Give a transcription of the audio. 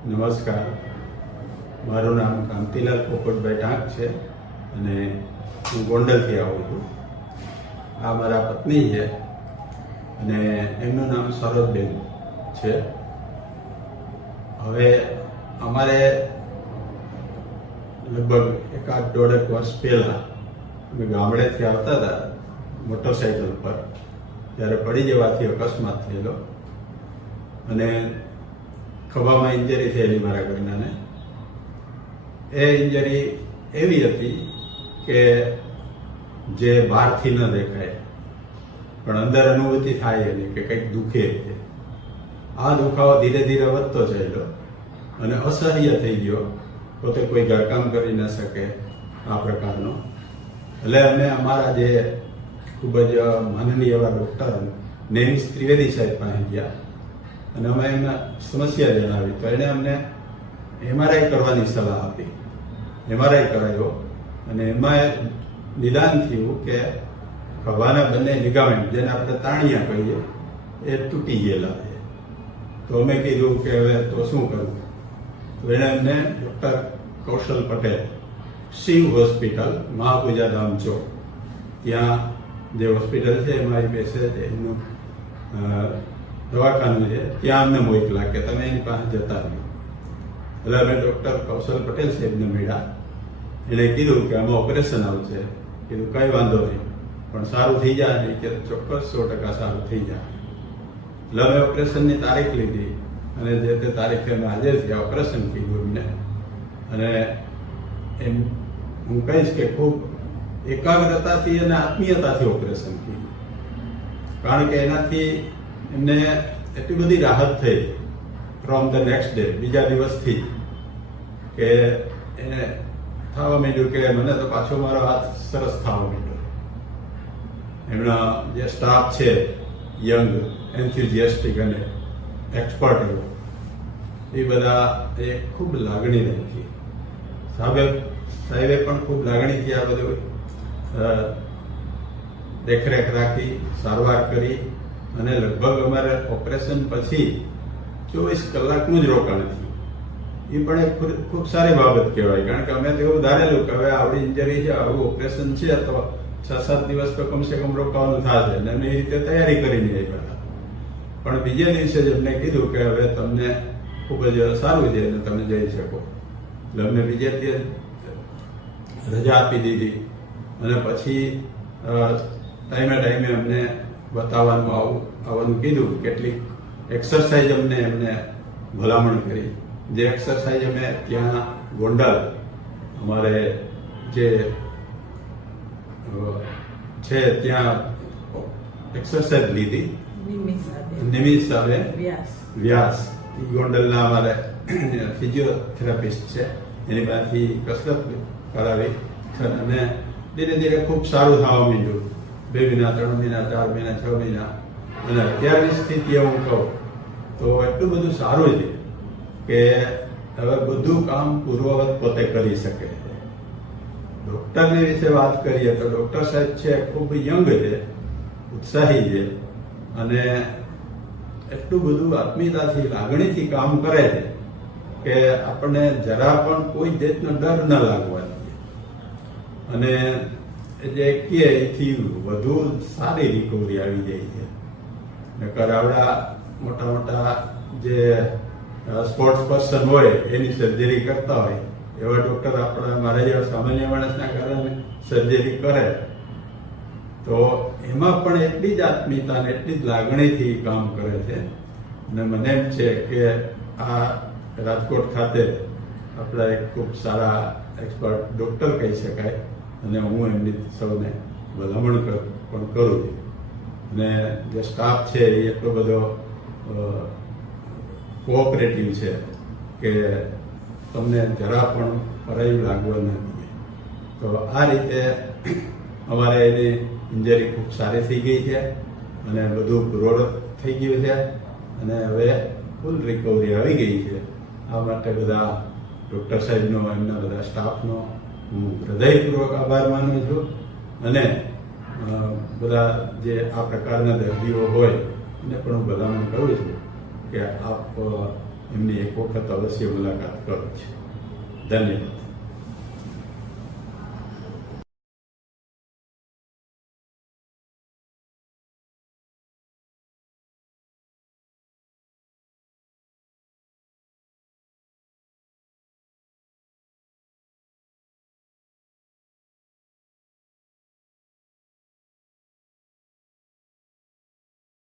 નમસ્કાર, મારું નામ કાંતિલાલ પોપટભાઈ ટાંક છે અને હું ગોંડલથી આવું છું. આ મારા પત્ની છે અને એમનું નામ સરોજબેન છે. હવે અમારે લગભગ 1.5 વર્ષ પહેલાં અમે ગામડેથી આવતા હતા મોટરસાઇકલ પર, ત્યારે પડી જવાથી અકસ્માત થયેલો અને ખભામાં ઇન્જરી થયેલી મારા ઘરનાને. એ ઇન્જરી એવી હતી કે જે બહારથી ન દેખાય પણ અંદર અનુભૂતિ થાય એની કે કંઈક દુખે છે. આ દુખાવો ધીરે ધીરે વધતો થયેલો અને અસહ્ય થઈ ગયો, પોતે કોઈ ઘરકામ કરી ન શકે આ પ્રકારનો. એટલે અમે અમારા જે ખૂબ જ માનનીય એવા ડૉક્ટર નેમિસ ત્રિવેદી સાહેબ પાસે ગયા અને અમે એમને સમસ્યા જણાવી તો એણે અમને MRI કરવાની સલાહ આપી. MRI કરાયો અને એમાં નિદાન થયું કે ખભાના બંને લિગામેન્ટ, જેને આપણે તાણિયા કહીએ, એ તૂટી ગયેલા છે. તો અમે કીધું કે હવે તો શું કરવું? તો એણે અમને ડૉક્ટર કૌશલ પટેલ, શિવ હોસ્પિટલ, મહાપૂજા ધામ ચોક, ત્યાં જે હોસ્પિટલ છે એમાં બેસે છે, એમનું દવાખાનું છે, ત્યાં અમને મોકલા કે તમે એની પાસે જતા રહ્યો. એટલે અમે ડૉક્ટર કૌશલ પટેલ સાહેબને મળ્યા. એણે કીધું કે આમાં ઓપરેશન આવશે. કીધું કંઈ વાંધો નહીં, પણ સારું થઈ જાય નહીં કે ચોક્કસ 100% સારું થઈ જાય. એટલે અમે ઓપરેશનની તારીખ લીધી અને જે તે તારીખે અમે હાજર થયા. ઓપરેશન કીધું એમને અને એમ હું કહીશ કે ખૂબ એકાગ્રતાથી અને આત્મીયતાથી ઓપરેશન કીધું, કારણ કે એનાથી એમને એટલી બધી રાહત થઈ ફ્રોમ ધ નેક્સ્ટ ડે, બીજા દિવસથી, કે એને થવા માંડ્યું કે મને તો પાછો મારો હાથ સરસ થવા માંડ્યો. એમના જે સ્ટાફ છે યંગ, એન્થ્યુઝિયાસ્ટિક અને એક્સપર્ટ એવો, એ બધા એ ખૂબ લાગણી રાખી. સાહેબે પણ ખૂબ લાગણીથી આ બધું દેખરેખ રાખી, સારવાર કરી અને લગભગ અમારે ઓપરેશન પછી 24 કલાકનું જ રોકાણ થયું. એ પણ એક ખૂબ સારી બાબત કહેવાય, કારણ કે અમે તો એવું ધારેલું કે હવે આવડી ઇન્જરી છે, આવું ઓપરેશન છે તો 6-7 દિવસ તો કમસે કમ રોકાવાનું થશે અને અમે એ રીતે તૈયારી કરીને આવ્યા. પણ બીજે દિવસે જ અમને કીધું કે હવે તમને ખૂબ જ સારું છે અને તમે જઈ શકો. એટલે અમને બીજે તે રજા આપી દીધી અને પછી ટાઈમે અમને બતાવવાનું આવવાનું કીધું. કેટલીક એક્સરસાઇઝ એમને ભલામણ કરી, જે એક્સરસાઇઝ અમે ત્યાં ગોંડલ અમારે જે છે ત્યાં એક્સરસાઇઝ લીધી. નિમિષ સાહેબ વ્યાસ ગોંડલના અમારે ફિઝિયોથેરાપિસ્ટ છે, એની પાસેથી કસરત કરાવી અને ધીરે ધીરે ખૂબ સારું થવા માંડ્યું. 2 મહિના, 3 મહિના, 4 મહિના, 6 મહિના અને અત્યારની સ્થિતિ હું કહું તો એટલું બધું સારું છે કે હવે બધું કામ પૂર્વવત પોતે કરી શકે છે. ડૉક્ટરની વિશે વાત કરીએ તો ડૉક્ટર સાહેબ છે ખૂબ યંગ છે, ઉત્સાહી છે અને એટલું બધું આત્મીયતાથી, લાગણીથી કામ કરે છે કે આપણને જરા પણ કોઈ જાતનો ડર ન લાગવા દે અને જે કહે એથી વધુ સારી રિકવરી આવી જાય છે. નકર આવડા મોટા મોટા જે સ્પોર્ટ્સ પર્સન હોય એની સર્જરી કરતા હોય એવા ડૉક્ટર આપણા મારા જેવા સામાન્ય માણસના કારણે સર્જરી કરે તો એમાં પણ એટલી જ આત્મીયતા અને એટલી જ લાગણીથી કામ કરે છે. અને મને એમ છે કે આ રાજકોટ ખાતે આપણા એક ખૂબ સારા એક્સપર્ટ ડૉક્ટર કહી શકાય અને હું એમની સૌને ભલામણ પણ કરું છું. અને જે સ્ટાફ છે એ એટલો બધો કોઓપરેટિવ છે કે તમને જરા પણ પરાયું લાગવા ન દે. તો આ રીતે અમારે એની ઇન્જરી ખૂબ સારી થઈ ગઈ છે અને બધું પૂર્વવત થઈ ગયું છે અને હવે ફૂલ રિકવરી આવી ગઈ છે. આ માટે બધા ડૉક્ટર સાહેબનો, એમના બધા સ્ટાફનો હું હૃદયપૂર્વક આભાર માનું છું અને બધા જે આ પ્રકારના દર્દીઓ હોય એને પણ હું ભલામણ કરું છું કે આપ એમની એક વખત અવશ્ય મુલાકાત કરો જ. ધન્યવાદ.